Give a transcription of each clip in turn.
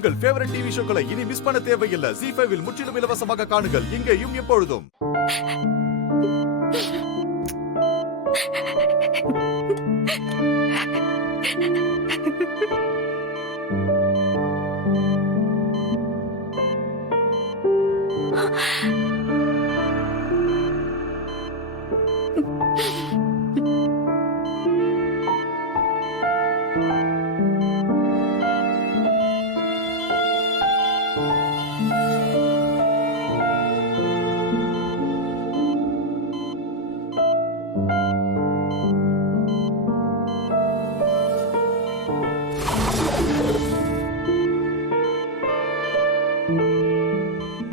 உங்கள் favourite TV ஷோக்களை இனி miss பண்ண தேவையில்லை. ZEE5 இல் முற்றிலும் இலவசமாக காணுங்கள், இங்கேயும் எப்பொழுதும்.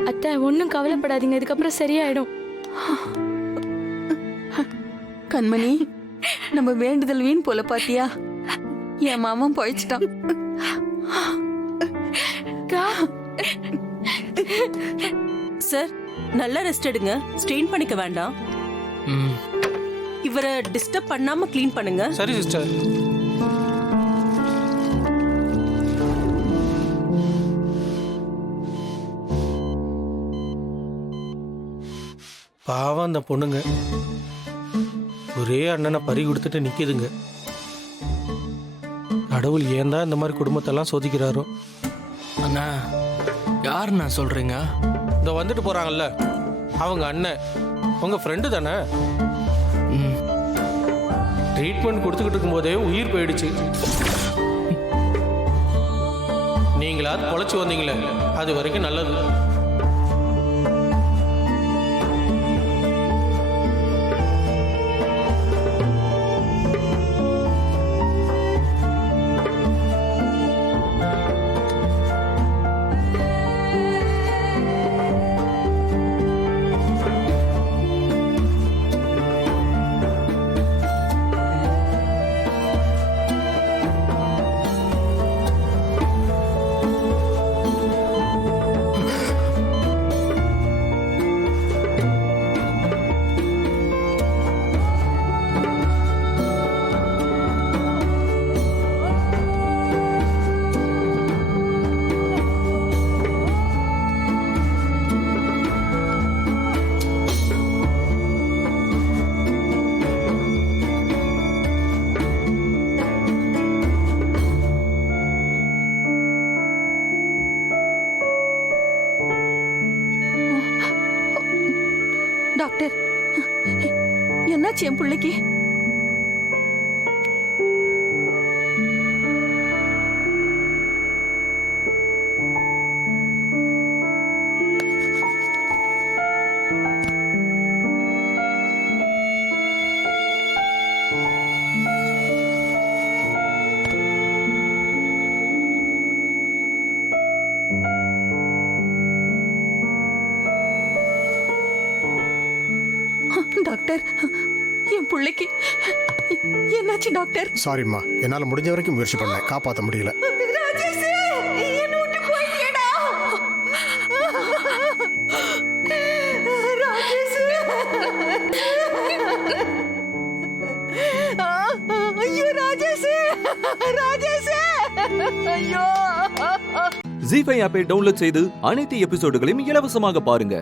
அத்தை, ஒன்றும் கவலைப்படாதீங்க, இதுக்கப்புறம் சரியாயிடும். கண்மணி, நம்ம வேண்டுதல் வீண் போல பாத்தியா? என் மாமன் பழிச்சிட்டான். சார், நல்லா ரெஸ்ட் எடுங்க, ஸ்ட்ரெயின் பண்ணிக்க வேண்டாம். இவரை டிஸ்டர்ப் பண்ணாம க்ளீன் பண்ணுங்க. சரி சிஸ்டர். பாவம் அந்த பொண்ணுங்க, ஒரே அண்ணனை பறி கொடுத்துட்டு நிக்குதுங்க. கடவுள் ஏன் தான் இந்த மாதிரி குடும்பத்தெல்லாம் சோதிக்கிறாரோ. அண்ணா, யாருண்ணா சொல்றீங்க? இந்த வந்துட்டு போறாங்கல்ல, அவங்க அண்ணன் உங்க ஃப்ரெண்டு தானே? ட்ரீட்மெண்ட் கொடுத்துக்கிட்டு இருக்கும்போதே உயிர் போயிடுச்சு. நீங்களாவது பொழைச்சு வந்தீங்களே, அது வரைக்கும் நல்லது. டாக்டர், என்னாச்சு என் பிள்ளைக்கு? டாக்டர், என் பிள்ளைக்கு என்னாச்சு டாக்டர்? சாரிம்மா, என்னால முடிஞ்ச வரைக்கும் முயற்சி பண்ணேன், காப்பாற்ற முடியல. ZEE5 ஆப்பை டவுன்லோட் செய்து அனைத்து எபிசோடுகளையும் இலவசமாக பாருங்க.